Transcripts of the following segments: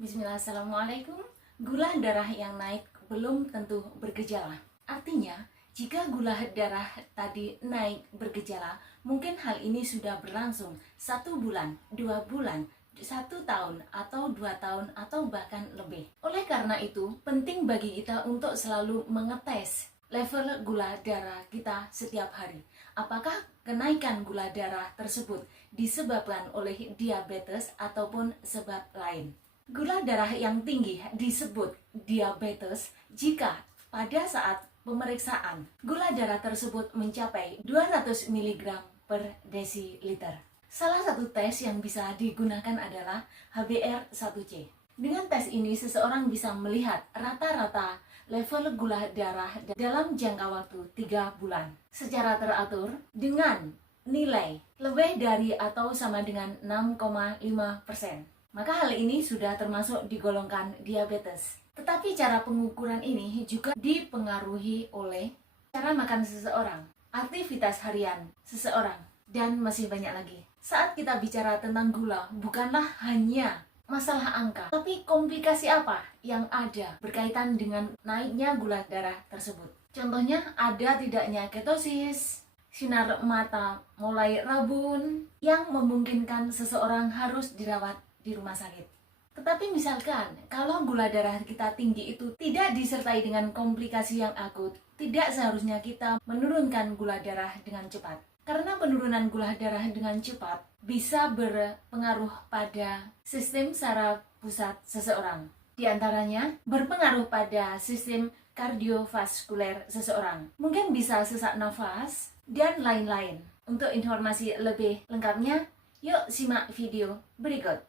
Bismillah, Assalamualaikum. Gula darah yang naik belum tentu bergejala. Artinya, jika gula darah tadi naik bergejala, mungkin hal ini sudah berlangsung 1 bulan, 2 bulan, 1 tahun, atau 2 tahun, atau bahkan lebih. Oleh karena itu, penting bagi kita untuk selalu mengetes level gula darah kita setiap hari. Apakah kenaikan gula darah tersebut disebabkan oleh diabetes ataupun sebab lain? Gula darah yang tinggi disebut diabetes jika pada saat pemeriksaan gula darah tersebut mencapai 200 mg per desiliter. Salah satu tes yang bisa digunakan adalah HbR1c. Dengan tes ini seseorang bisa melihat rata-rata level gula darah dalam jangka waktu 3 bulan secara teratur dengan nilai lebih dari atau sama dengan 6,5%. Maka hal ini sudah termasuk digolongkan diabetes. Tetapi cara pengukuran ini juga dipengaruhi oleh cara makan seseorang, aktivitas harian seseorang, dan masih banyak lagi. Saat kita bicara tentang gula, bukanlah hanya masalah angka, tapi komplikasi apa yang ada berkaitan dengan naiknya gula darah tersebut. Contohnya, ada tidaknya ketosis, sinar mata mulai rabun, yang memungkinkan seseorang harus dirawat di rumah sakit. Tetapi misalkan kalau gula darah kita tinggi itu tidak disertai dengan komplikasi yang akut, tidak seharusnya kita menurunkan gula darah dengan cepat. Karena penurunan gula darah dengan cepat bisa berpengaruh pada sistem saraf pusat seseorang. Di antaranya berpengaruh pada sistem kardiovaskuler seseorang. Mungkin bisa sesak nafas dan lain-lain. Untuk informasi lebih lengkapnya, yuk simak video berikut.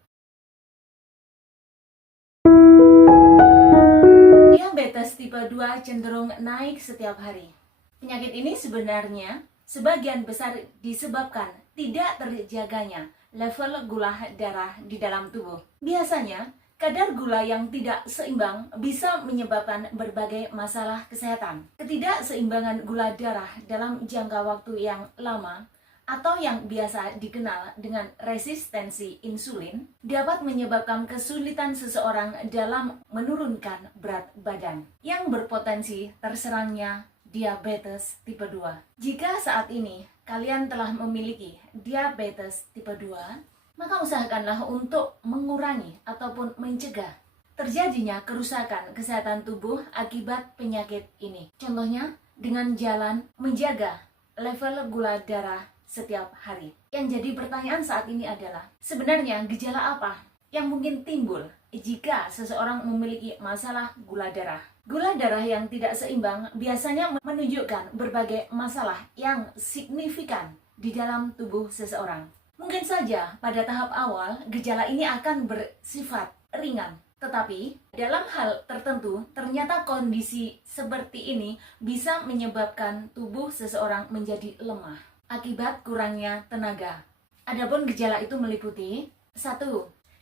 Diabetes tipe 2 cenderung naik setiap hari. Penyakit ini sebenarnya sebagian besar disebabkan tidak terjaganya level gula darah di dalam tubuh. Biasanya, kadar gula yang tidak seimbang bisa menyebabkan berbagai masalah kesehatan. Ketidakseimbangan gula darah dalam jangka waktu yang lama atau yang biasa dikenal dengan resistensi insulin dapat menyebabkan kesulitan seseorang dalam menurunkan berat badan yang berpotensi terserangnya diabetes tipe 2. Jika saat ini kalian telah memiliki diabetes tipe 2, maka usahakanlah untuk mengurangi ataupun mencegah terjadinya kerusakan kesehatan tubuh akibat penyakit ini. Contohnya dengan jalan menjaga level gula darah setiap hari. Yang jadi pertanyaan saat ini adalah, sebenarnya gejala apa yang mungkin timbul jika seseorang memiliki masalah gula darah? Gula darah yang tidak seimbang biasanya menunjukkan berbagai masalah yang signifikan di dalam tubuh seseorang. Mungkin saja pada tahap awal gejala ini akan bersifat ringan, tetapi dalam hal tertentu ternyata kondisi seperti ini bisa menyebabkan tubuh seseorang menjadi lemah akibat kurangnya tenaga. Adapun gejala itu meliputi 1.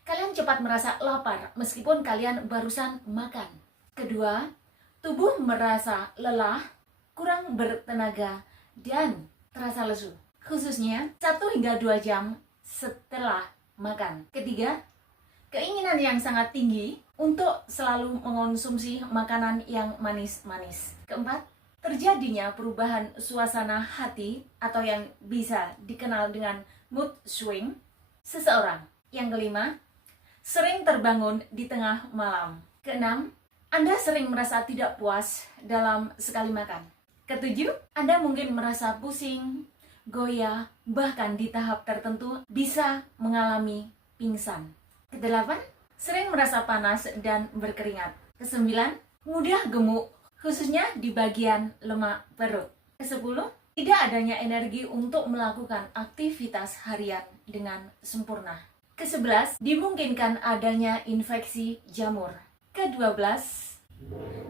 Kalian cepat merasa lapar meskipun kalian barusan makan. 2. Tubuh merasa lelah, kurang bertenaga, dan terasa lesu, khususnya 1 hingga 2 jam setelah makan. 3. Keinginan yang sangat tinggi untuk selalu mengonsumsi makanan yang manis-manis. 4. Terjadinya perubahan suasana hati atau yang bisa dikenal dengan mood swing seseorang. Yang 5, sering terbangun di tengah malam. 6, Anda sering merasa tidak puas dalam sekali makan. 7, Anda mungkin merasa pusing, goyah, bahkan di tahap tertentu bisa mengalami pingsan. 8, sering merasa panas dan berkeringat. 9, mudah gemuk, khususnya di bagian lemak perut. 10, tidak adanya energi untuk melakukan aktivitas harian dengan sempurna. 11, dimungkinkan adanya infeksi jamur. 12,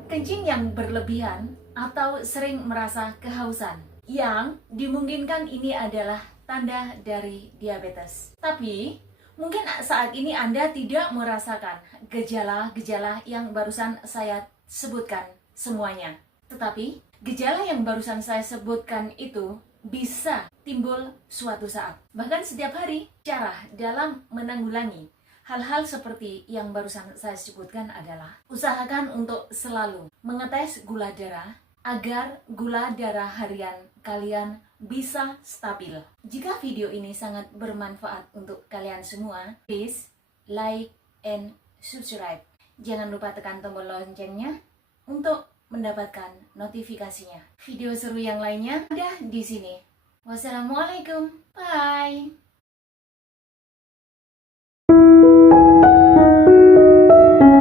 kencing yang berlebihan atau sering merasa kehausan, yang dimungkinkan ini adalah tanda dari diabetes. Tapi mungkin saat ini Anda tidak merasakan gejala-gejala yang barusan saya sebutkan semuanya. Tetapi gejala yang barusan saya sebutkan itu bisa timbul suatu saat, bahkan setiap hari. Cara dalam menanggulangi Hal-hal seperti yang barusan saya sebutkan adalah usahakan untuk selalu mengetes gula darah agar gula darah harian kalian bisa stabil. Jika video ini sangat bermanfaat untuk kalian semua, please like and subscribe. Jangan lupa tekan tombol loncengnya untuk mendapatkan notifikasinya. Video seru yang lainnya ada di sini. Wassalamualaikum. Bye.